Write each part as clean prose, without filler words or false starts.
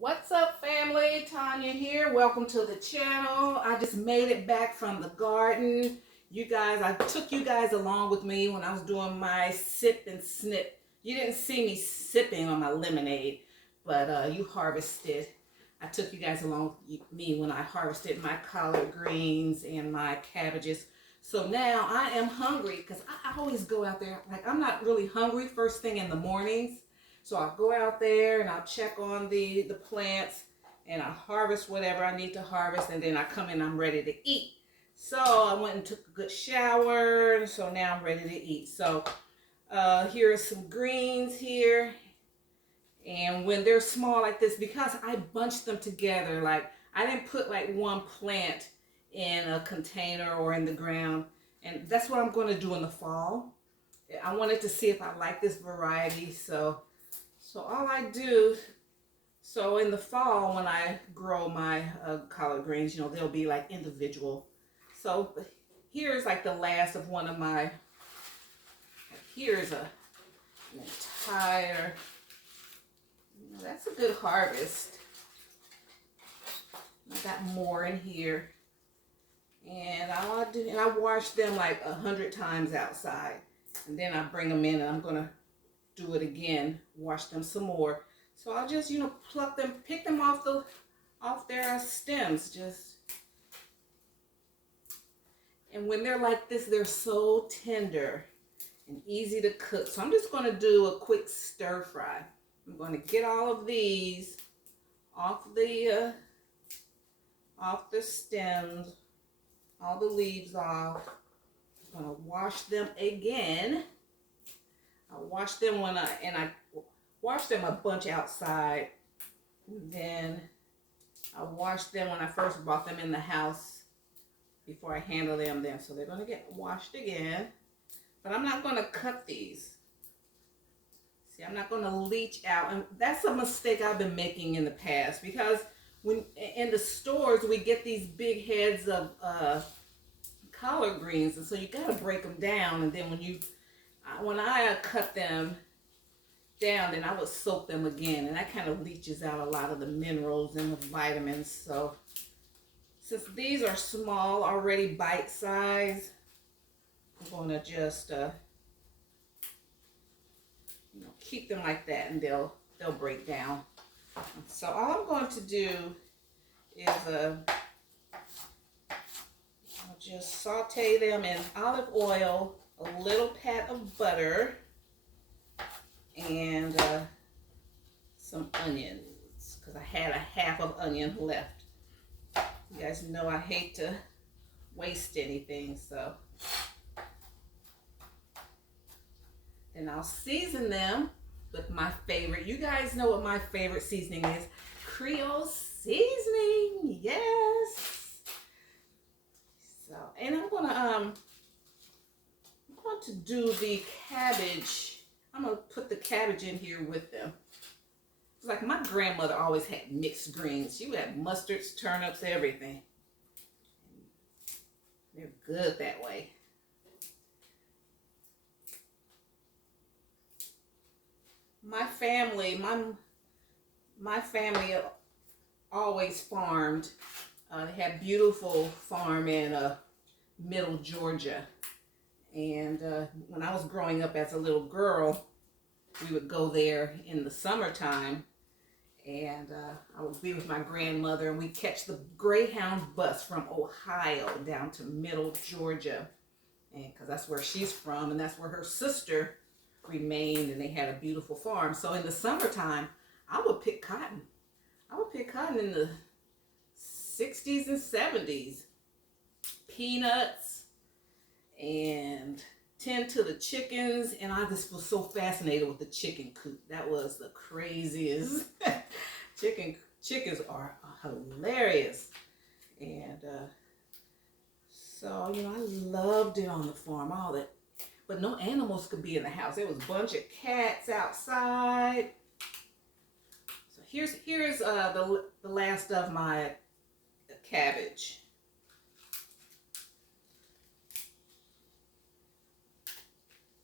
What's up, family? Tanya here. Welcome to the channel. I just made it back from the garden. You guys, I took you guys along with me when I was doing my sip and snip. You didn't see me sipping on my lemonade, but you harvested. I took you guys along with me when I harvested my collard greens and my cabbages. So now I am hungry because I always go out there. Like, I'm not really hungry first thing in the mornings. So I'll go out there and I'll check on the plants and I harvest whatever I need to harvest, and then I come in, I'm ready to eat. So I went and took a good shower, and so now I'm ready to eat. So here are some greens here. And when they're small like this, because I bunched them together, like I didn't put like one plant in a container or in the ground. And that's what I'm going to do in the fall. I wanted to see if I like this variety. So all I do, so in the fall when I grow my collard greens, they'll be like individual. So here's like the last of one of my, here's an entire, that's a good harvest. I got more in here. And all I do, and I wash them like 100 times outside. And then I bring them in and I'm going to do it again, wash them some more. So I'll just, pluck them, pick them off their stems, and when they're like this, they're so tender and easy to cook. So I'm just going to do a quick stir fry. I'm going to get all of these off the stems, all the leaves off. I'm going to wash them again. I wash them I wash them a bunch outside. Then I washed them when I first brought them in the house before I handle them then. So they're going to get washed again. But I'm not going to cut these. See, I'm not going to leach out. And that's a mistake I've been making in the past, because when in the stores we get these big heads of collard greens, and so you got to break them down. And then when I cut them down, then I would soak them again, and that kind of leaches out a lot of the minerals and the vitamins. So since these are small, already bite size, I'm going to just keep them like that, and they'll break down. So all I'm going to do is I'll just saute them in olive oil, a little pat of butter, and some onions, because I had a half of onion left. You guys know I hate to waste anything, so then I'll season them with my favorite. You guys know what my favorite seasoning is: Creole seasoning. Yes. So, and I'm going to do the cabbage. I'm going to put the cabbage in here with them. It's like my grandmother always had mixed greens. She would have mustards, turnips, everything. They're good that way. My family always farmed. They had a beautiful farm in Middle Georgia. And when I was growing up as a little girl, we would go there in the summertime, and I would be with my grandmother, and we'd catch the Greyhound bus from Ohio down to Middle Georgia, and because that's where she's from, and that's where her sister remained, and they had a beautiful farm. So in the summertime, I would pick cotton. I would pick cotton in the 60s and 70s. Peanuts, and tend to the chickens, and I just was so fascinated with the chicken coop. That was the craziest. Chickens are hilarious, and so I loved it on the farm, all that. But no animals could be in the house. There was a bunch of cats outside. So here's the last of my cabbage.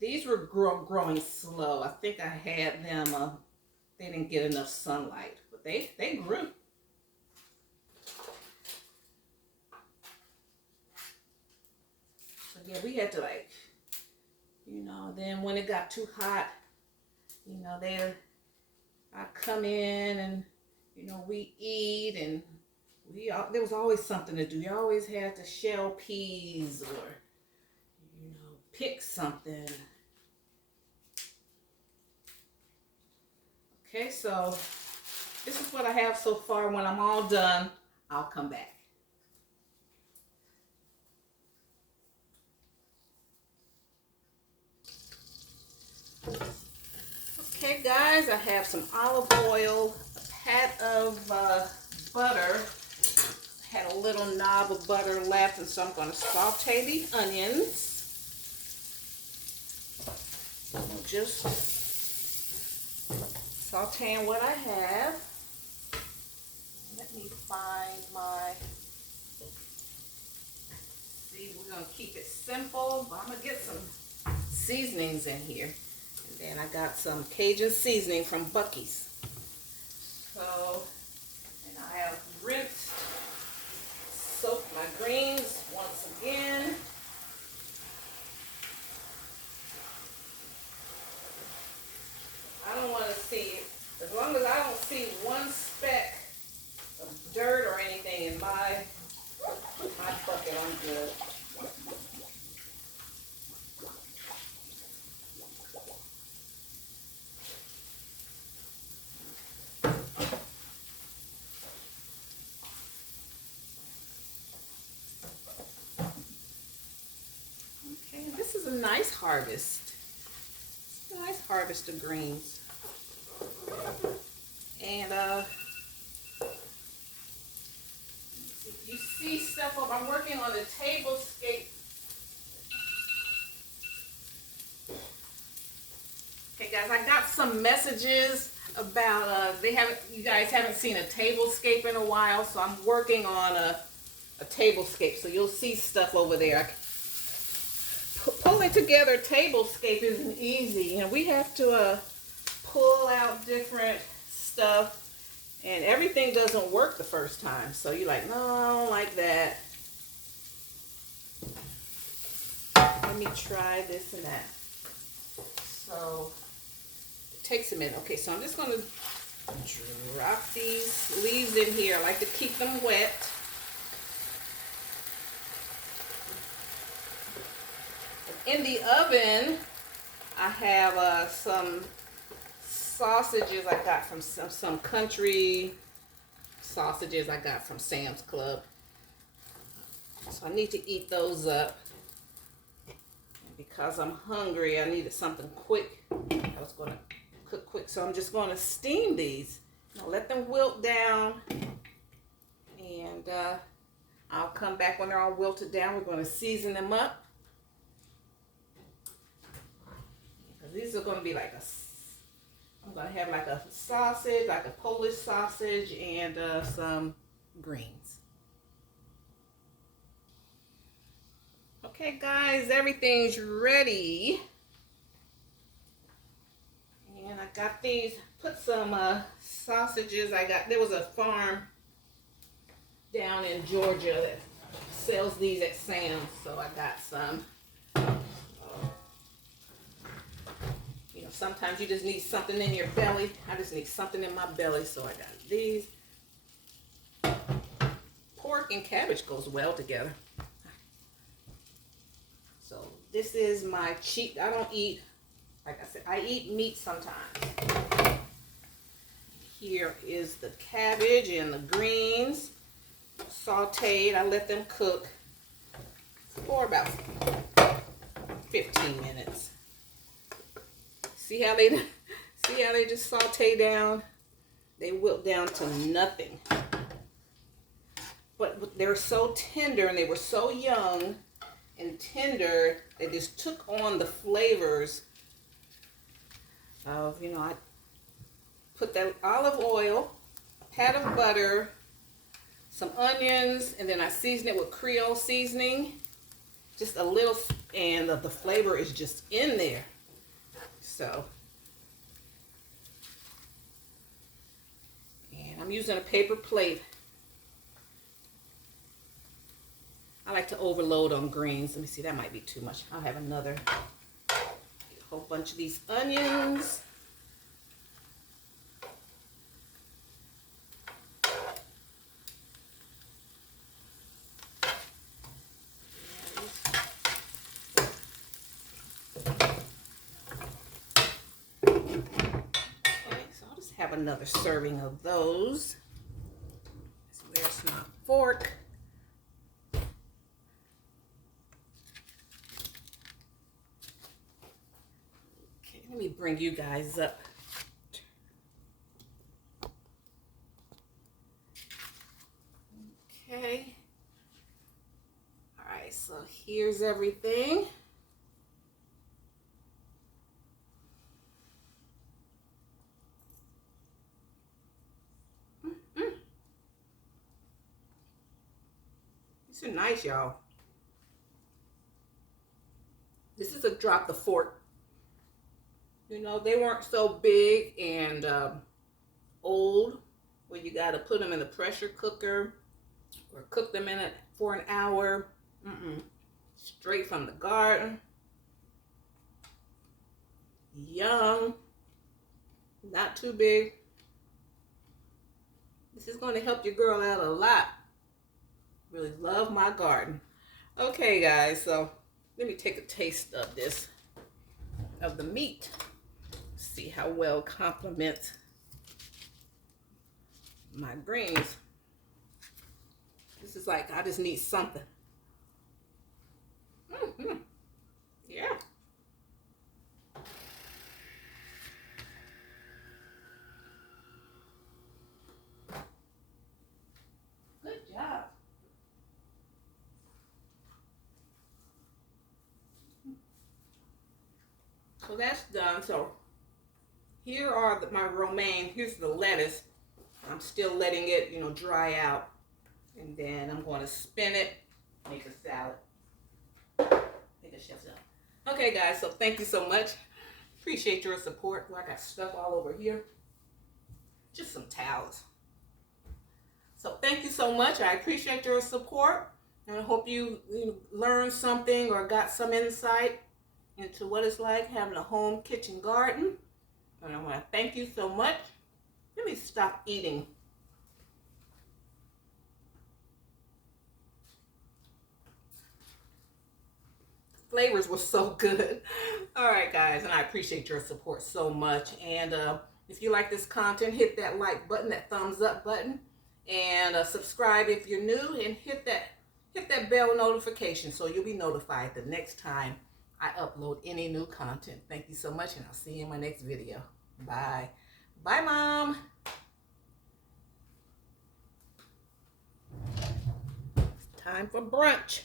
These were growing slow. I think I had them, they didn't get enough sunlight. But but they grew. So yeah, we had to like, you know, then when it got too hot, you know, I come in and, you know, we eat and there was always something to do. You always had to shell peas or, you know, pick something. Okay, so this is what I have so far. When I'm all done, I'll come back. Okay guys, I have some olive oil, a pat of butter. Had a little knob of butter left, and so I'm going to saute the onions. I'm just sauteing what I have. Let me find my, see, we're going to keep it simple, but I'm going to get some seasonings in here. And then I got some Cajun seasoning from Buc-ee's. So, and I have rinsed, soaked my greens once again. I don't want to see, as long as I don't see one speck of dirt or anything in my bucket, I'm good. Okay, this is a nice harvest. It's a nice harvest of greens. And you see stuff up. I'm working on the tablescape. Okay guys, I got some messages about you guys haven't seen a tablescape in a while, so I'm working on a tablescape. So you'll see stuff over there. Pulling together a tablescape isn't easy, and we have to pull out different stuff, and everything doesn't work the first time. So you're like, no, I don't like that. Let me try this and that. So it takes a minute. Okay, so I'm just going to drop these leaves in here. I like to keep them wet. In the oven, I have some sausages I got from some country sausages I got from Sam's Club. So I need to eat those up. And because I'm hungry, I needed something quick. I was going to cook quick, so I'm just going to steam these. Now let them wilt down, and I'll come back when they're all wilted down. We're going to season them up. These are going to be like I'm going to have like a sausage, like a Polish sausage, and some greens. Okay guys, everything's ready. And I got these, put some sausages. There was a farm down in Georgia that sells these at Sam's, so I got some. Sometimes you just need something in your belly. I just need something in my belly, so I got these. Pork and cabbage goes well together. So this is my cheat. I don't eat, like I said, I eat meat sometimes. Here is the cabbage and the greens sauteed. I let them cook for about 15 minutes. See how they just saute down? They wilt down to nothing. But they're so tender, and they were so young and tender, they just took on the flavors of, you know, I put that olive oil, a pat of butter, some onions, and then I season it with Creole seasoning. Just a little, and the flavor is just in there. So, and I'm using a paper plate. I like to overload on greens. Let me see, that might be too much. I'll have another whole bunch of these onions. Have another serving of those. Where's my fork? Okay, let me bring you guys up. Okay. All right, so here's everything. These are nice, y'all. This is a drop the fork. You know, they weren't so big and old where you got to put them in the pressure cooker or cook them in it for an hour. Straight from the garden. Young. Not too big. This is going to help your girl out a lot. Really love my garden. Okay, guys, so let me take a taste of this, of the meat. See how well it complements my greens. This is like, I just need something. Yeah. Good job. So that's done. So here are my romaine. Here's the lettuce. I'm still letting it, you know, dry out. And then I'm going to spin it, make a salad. Make a chef's salad. Okay, guys, so thank you so much. Appreciate your support. Well, I got stuff all over here. Just some towels. So thank you so much. I appreciate your support. And I hope you learned something or got some insight into what it's like having a home kitchen garden. And I want to thank you so much. Let me stop eating. Flavors were so good. All right, guys, and I appreciate your support so much. And if you like this content, hit that like button, that thumbs up button, and subscribe if you're new, and hit that bell notification so you'll be notified the next time I upload any new content. Thank you so much, and I'll see you in my next video. Bye. Bye, Mom. It's time for brunch.